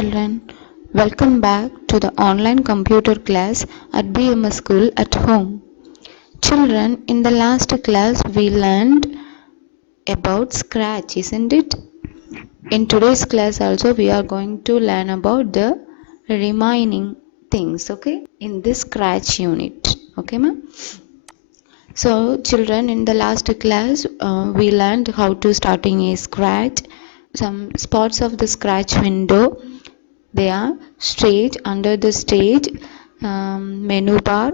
children, welcome back to the online computer class at BMS School at home. Children, in the last class we learned about Scratch, isn't it? In today's class also we are going to learn about the remaining things, okay, in this Scratch unit, okay ma'am? So children, in the last class we learned how to starting a Scratch, some spots of the Scratch window. They are stage, under the stage, menu bar,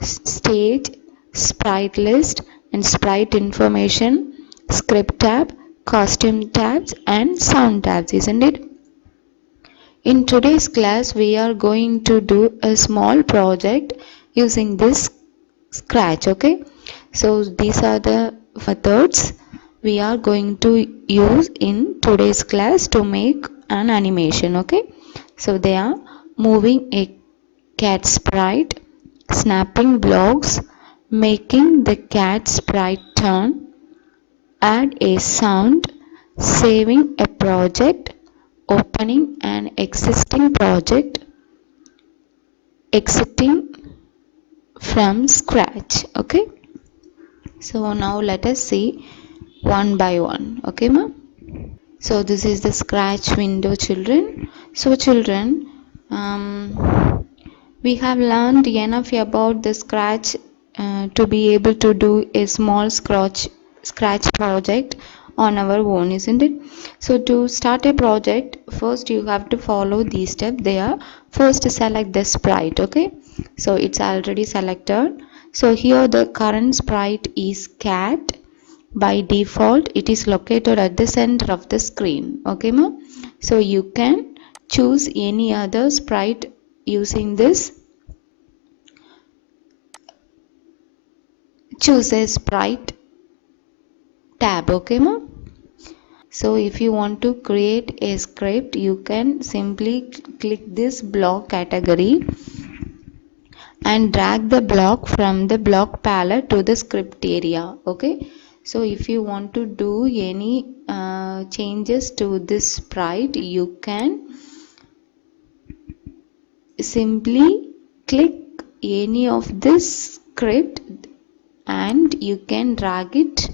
stage, sprite list and sprite information, script tab, costume tabs and sound tabs, isn't it? In today's class we are going to do a small project using this Scratch, okay? So these are the methods we are going to use in today's class to make an animation, okay? So they are moving a cat sprite, snapping blocks, making the cat sprite turn, add a sound, saving a project, opening an existing project, exiting from Scratch, okay? So now let us see one by one, okay ma'am? So this is the Scratch window, children. So children, we have learned enough about the Scratch to be able to do a small Scratch project on our own, isn't it? So to start a project, first you have to follow these steps. They are, first select the sprite, okay? So it's already selected. So here the current sprite is cat. By default it is located at the center of the screen, okay ma'am? So you can choose any other sprite using this. Choose a sprite tab, okay ma'am? So if you want to create a script, you can simply click this block category and drag the block from the block palette to the script area, okay? So if you want to do any changes to this sprite, you can simply click any of this script and you can drag it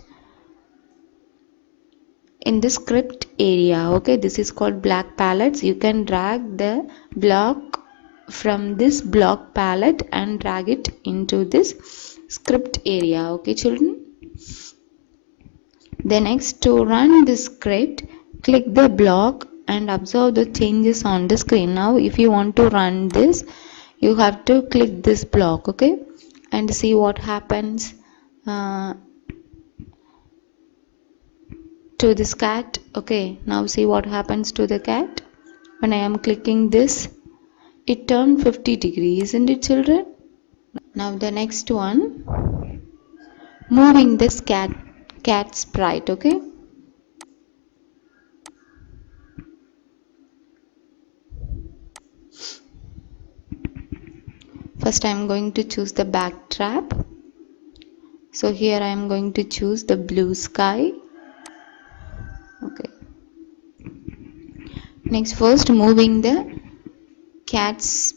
in the script area, okay? This is called black palettes. You can drag the block from this block palette and drag it into this script area, okay children? The next, to run this script, click the block and observe the changes on the screen. Now if you want to run this, you have to click this block, okay, and see what happens to this cat. Okay, now see what happens to the cat when I am clicking this. It turned 50 degrees, isn't it children? Now the next one, moving this cat sprite, okay? First I am going to choose the backdrop. So here I am going to choose the blue sky. Okay. Next, first moving the cat's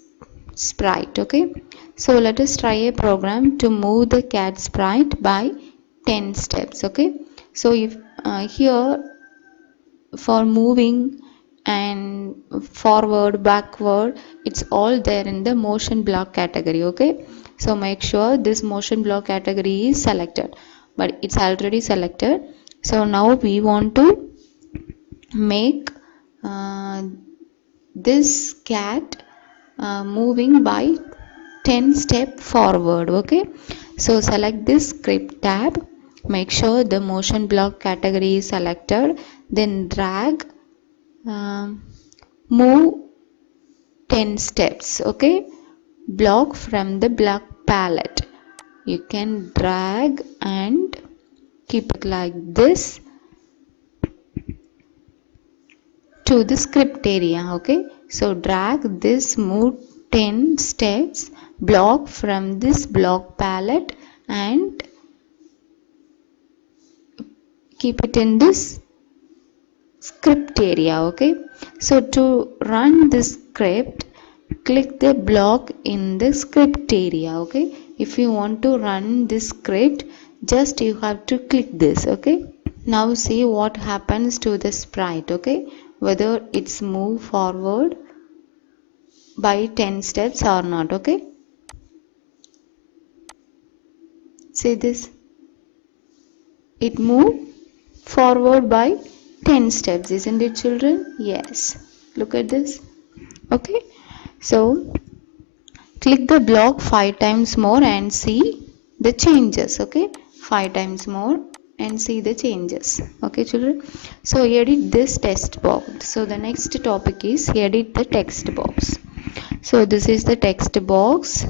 sprite, okay? So let us try a program to move the cat sprite by 10 steps, okay? So if here for moving and forward, backward, it's all there in the motion block category, okay? So make sure this motion block category is selected, but it's already selected. So now we want to make this cat moving by 10 step forward, okay? So select this script tab, make sure the motion block category is selected, then drag, move 10 steps, okay? Block from the block palette, you can drag and keep it like this to the script area, okay? So drag this, move 10 steps, block from this block palette and keep it in this script area. Okay, so to run this script, click the block in the script area. Okay, if you want to run this script, just you have to click this. Okay, now see what happens to the sprite. Okay, whether it's move forward by 10 steps or not. Okay, see this, it moved forward by 10 steps, isn't it children? Yes, look at this. Okay, so click the block 5 times more and see the changes. Okay, 5 times more and see the changes. Okay children, so edit this text box. So the next topic is edit the text box. So this is the text box.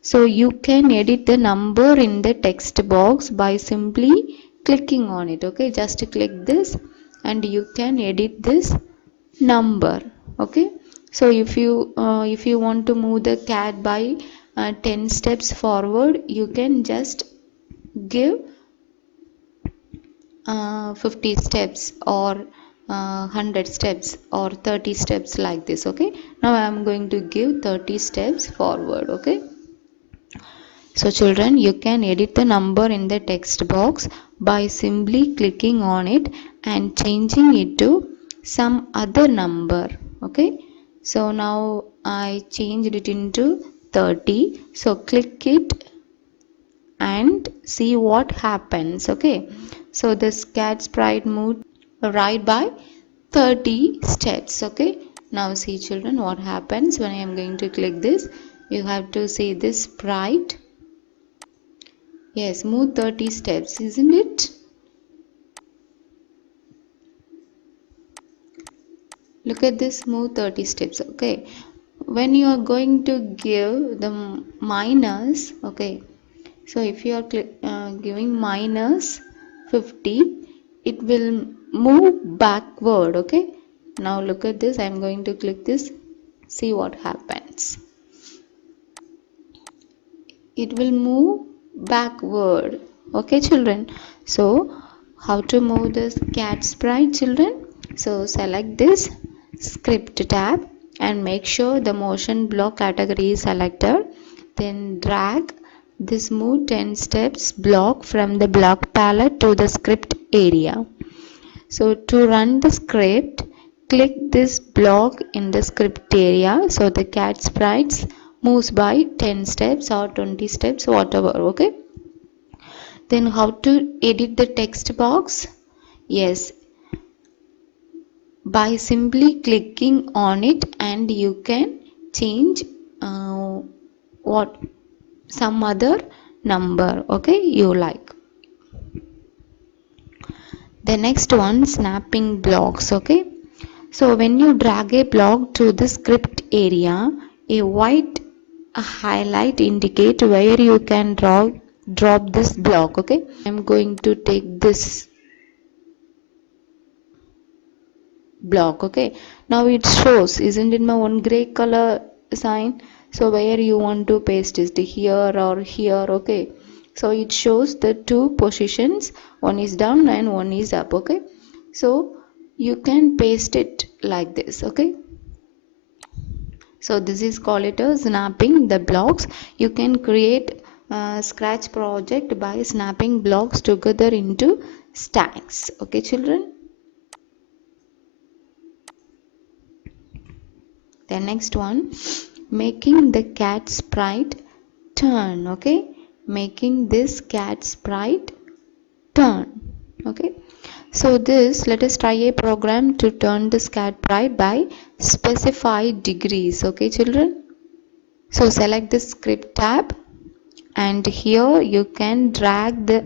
So you can edit the number in the text box by simply clicking on it. Okay, just click this and you can edit this number. Okay, so if you want to move the cat by 10 steps forward, you can just give 50 steps or 100 steps or 30 steps like this. Okay, now I am going to give 30 steps forward. Okay, so children, you can edit the number in the text box by simply clicking on it and changing it to some other number. Okay, so now I changed it into 30. So click it and see what happens. Okay, so this cat sprite moved right by 30 steps. Okay, now see children what happens when I am going to click this. You have to see this sprite. Yes, move 30 steps, isn't it? Look at this, move 30 steps. Okay, when you are going to give the minus, okay, so if you are giving minus 50, it will move backward. Okay, now look at this, I am going to click this, see what happens. It will move backward. Okay children, so how to move this cat sprite children? So select this script tab and make sure the motion block category is selected, then drag this move 10 steps block from the block palette to the script area. So to run the script, click this block in the script area. So the cat sprites moves by 10 steps or 20 steps, whatever. Okay. Then how to edit the text box? Yes, by simply clicking on it and you can change what some other number. Okay, you like. The next one, snapping blocks. Okay, so when you drag a block to the script area, a white highlight indicate where you can drop this block. Okay, I'm going to take this block. Okay, now it shows, isn't it, my one gray color sign? So where you want to paste it, here or here? Okay, so it shows the two positions, one is down and one is up. Okay, so you can paste it like this. Okay, so this is called it as snapping the blocks. You can create a scratch project by snapping blocks together into stacks. Okay children, the next one, making the cat sprite turn. Okay, making this cat sprite turn. Okay, so this, let us try a program to turn this cat sprite by specified degrees. Okay children, so select the script tab and here you can drag the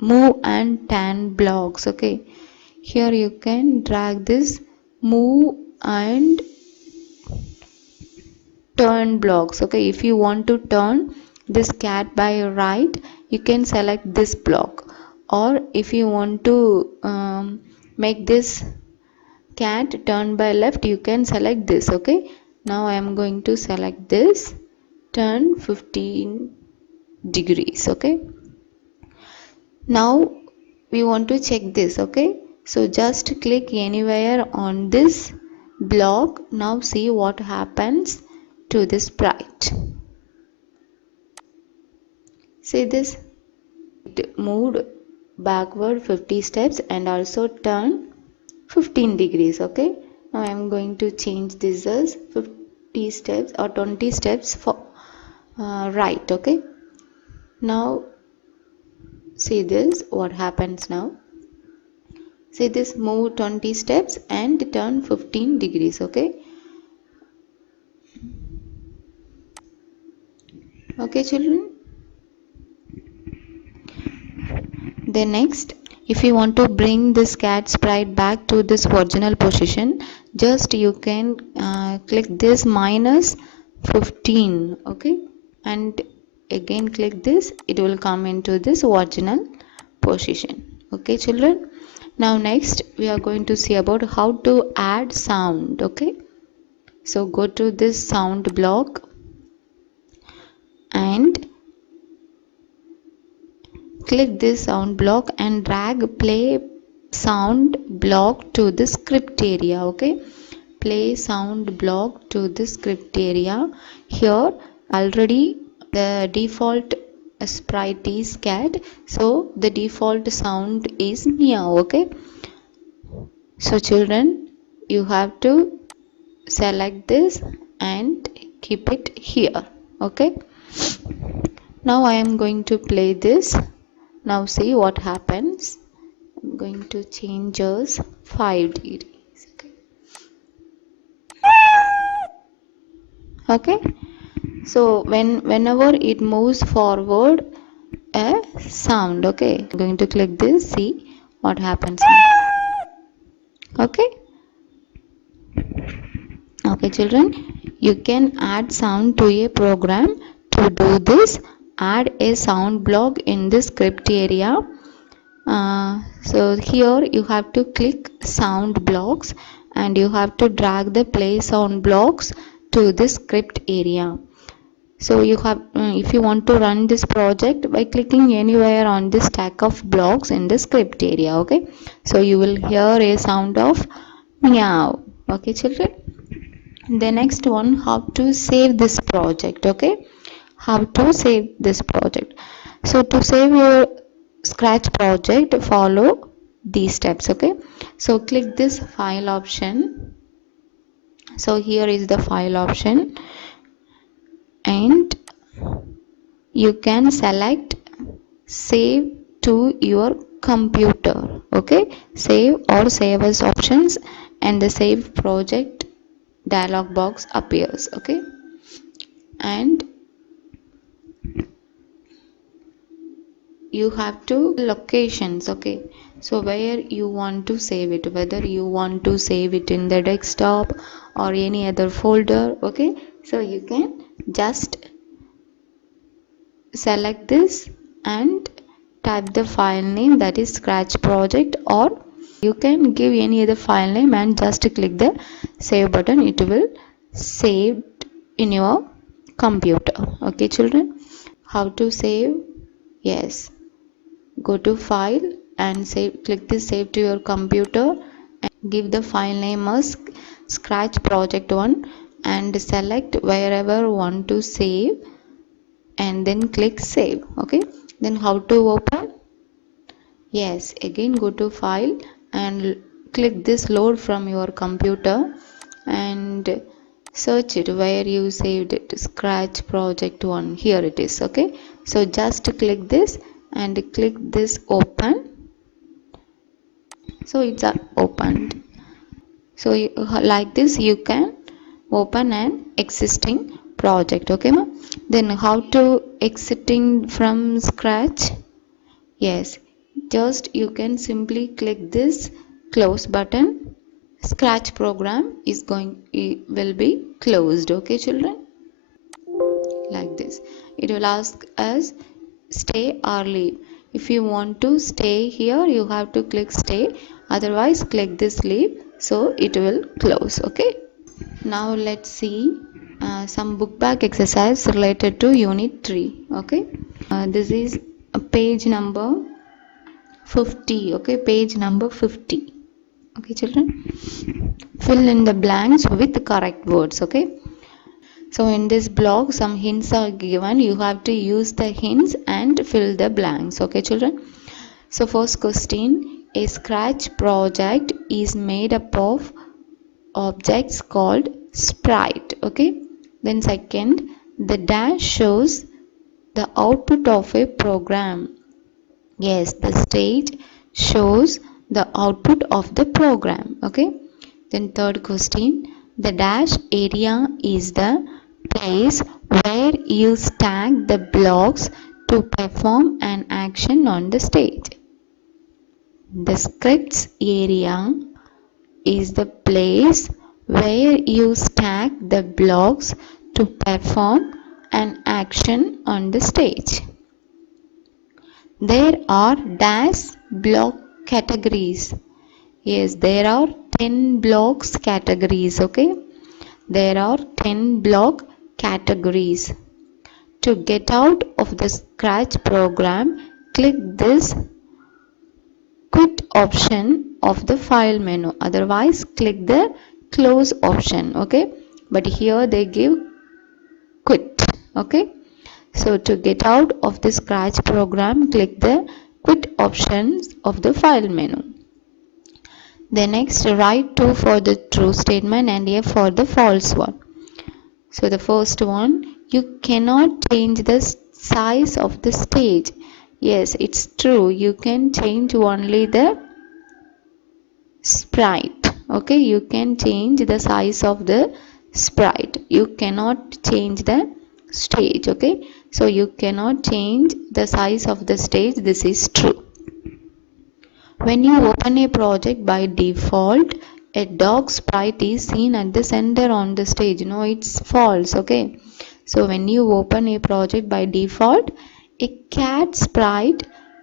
move and turn blocks. Okay, here you can drag this move and turn blocks. Okay, if you want to turn this cat by right, you can select this block, or if you want to make this cat turn by left, you can select this. Okay, now I am going to select this turn 15 degrees. Okay, now we want to check this. Okay, So just click anywhere on this block. Now see what happens to this sprite. See this? It moved backward 50 steps and also turn 15 degrees. Okay, now I am going to change this as 50 steps or 20 steps for right. Okay, now see this, what happens now. See this, move 20 steps and turn 15 degrees. Okay, okay children. Then next, if you want to bring this cat sprite back to this original position, just you can click this minus 15. Okay, and again click this, it will come into this original position. Okay children, now next we are going to see about how to add sound. Okay, so go to this sound block and click this sound block and drag play sound block to the script area. Okay, play sound block to the script area. Here already the default sprite is cat, so the default sound is meow. Okay, so children, you have to select this and keep it here. Okay, now I am going to play this. Now see what happens. I'm going to change us 5 degrees. Okay, so whenever it moves forward a sound. Okay, I'm going to click this, see what happens now. Okay, okay children, you can add sound to a program. To do this, add a sound block in the script area. So here you have to click sound blocks and you have to drag the play sound blocks to the script area. So you have if you want to run this project by clicking anywhere on this stack of blocks in the script area. Okay, so you will hear a sound of meow. Okay children, the next one, how to save this project. Okay, how to save this project. So to save your scratch project, follow these steps. Okay, so click this file option. So here is the file option and you can select save to your computer. Okay, save or save as options and the save project dialog box appears. Okay, and you have to locations. Okay, so where you want to save it, whether you want to save it in the desktop or any other folder. Okay, so you can just select this and type the file name, that is scratch project, or you can give any other file name and just click the save button. It will save in your computer. Okay children, how to save? Yes, go to file and save, click this save to your computer and give the file name as scratch project 1 and select wherever want to save and then click save. Okay, then how to open? Yes, again go to file and click this load from your computer and search it where you saved it, scratch project 1. Here it is. Okay, so just click this and click this open. So it's opened. So like this you can open an existing project. Okay ma? Then how to exiting from scratch? Yes, just you can simply click this close button. Scratch program is going, it will be closed. Okay children, like this. It will ask us stay or leave. If you want to stay here, you have to click stay, otherwise click this leave, so it will close. Okay, now let's see some book back exercise related to unit 3. Okay, this is page number 50. Okay, page number 50. Okay children, fill in the blanks with the correct words. Okay, so in this block some hints are given, you have to use the hints and fill the blanks. Okay children, so first question, a scratch project is made up of objects called sprite. Okay, then second, the dash shows the output of a program. Yes, the stage shows the output of the program. Okay, then third question, the dash area is the place where you stack the blocks to perform an action on the stage. The scripts area is the place where you stack the blocks to perform an action on the stage. There are dash block categories. Yes, there are 10 blocks categories. Okay, there are 10 block categories. To get out of the scratch program, click this quit option of the file menu, otherwise click the close option. Okay, but here they give quit. Okay, so to get out of the scratch program, click the quit options of the file menu. The next, write 2 for the true statement and a for the false one. So the first one, you cannot change the size of the stage. Yes, it's true, you can change only the sprite. Okay, you can change the size of the sprite, you cannot change the stage. Okay, so you cannot change the size of the stage, this is true. When you open a project, by default a dog sprite is seen at the center on the stage. No, it's false. Okay, so when you open a project, by default a cat sprite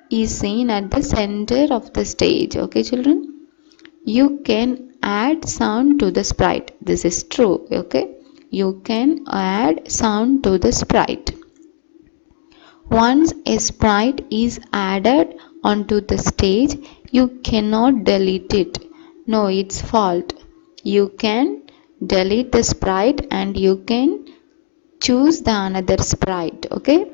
is seen at the center of the stage. Okay children, you can add sound to the sprite, this is true. Okay, you can add sound to the sprite. Once a sprite is added onto the stage, you cannot delete it. No, it's false. You can delete the sprite and you can choose the another sprite. Okay,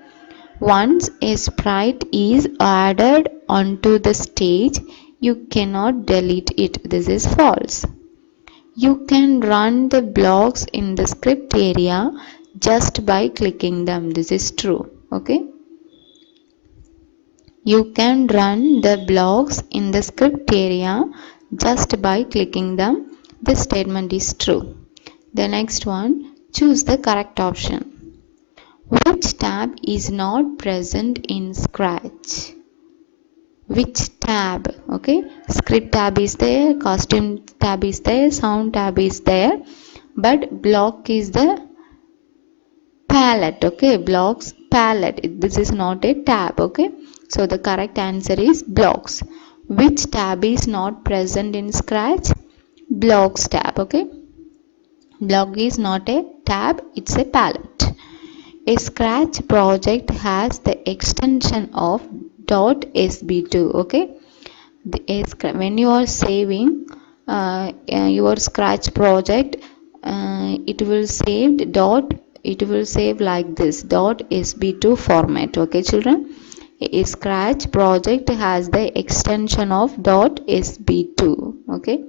once a sprite is added onto the stage, you cannot delete it, this is false. You can run the blocks in the script area just by clicking them, this is true. Okay, you can run the blocks in the script area just by clicking them, this statement is true. The next one, choose the correct option. Which tab is not present in Scratch? Which tab? Okay, script tab is there, costume tab is there, sound tab is there, but block is the palette. Okay, blocks palette, this is not a tab. Okay, so the correct answer is blocks. Which tab is not present in Scratch? Blocks tab. Okay, block is not a tab, it's a palette. A Scratch project has the extension of .sb2. Okay, when you are saving your Scratch project, it will save like this .sb2 format. Okay children, a Scratch project has the extension of .sb2. Okay,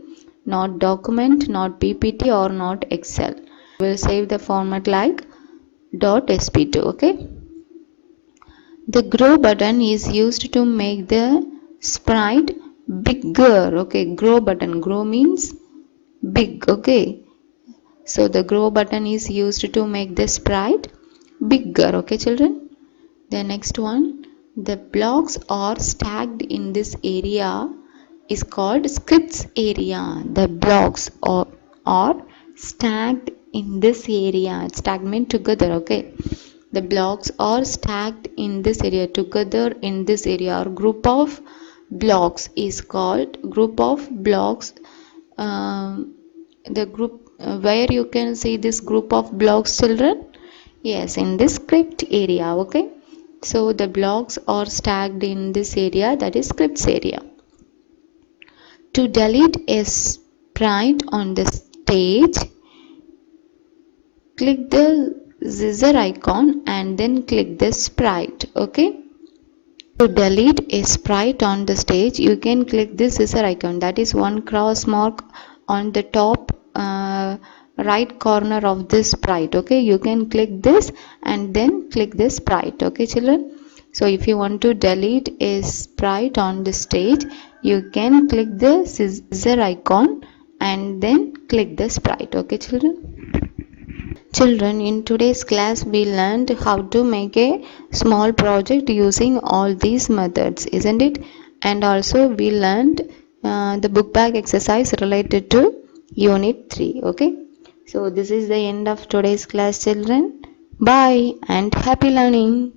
not document, not ppt, or not excel. Will save the format like .sp2. Okay, the grow button is used to make the sprite bigger. Okay, grow button, grow means big. Okay, so the grow button is used to make the sprite bigger. Okay children, the next one, the blocks are stacked in this area is called scripts area. The blocks are stacked in this area, stacked means together. Okay, the blocks are stacked in this area, together in this area, or group of blocks is called group of blocks. The group where you can see this group of blocks children, yes, in this script area. Okay, so the blocks are stacked in this area, that is scripts area. To delete a sprite on the stage, click the scissor icon and then click the sprite. Okay. To delete a sprite on the stage, you can click this scissor icon, that is one cross mark on the top right corner of this sprite. Okay, you can click this and then click this sprite. Okay, children. So if you want to delete a sprite on the stage, you can click the scissor icon and then click the sprite. Okay, children. Children, in today's class we learned how to make a small project using all these methods, isn't it? And also we learned the book bag exercise related to unit 3. Okay, so this is the end of today's class, children. Bye and happy learning.